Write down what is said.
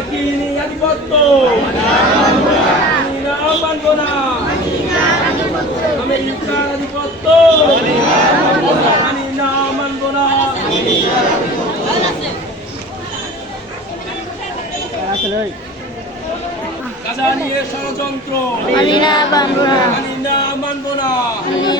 Kini ya di foto. Kini apa gona? Amerika di foto. Kini apa gona? Kasih. Kasih ini salah contoh. Kini apa gona? Kini apa gona? Kini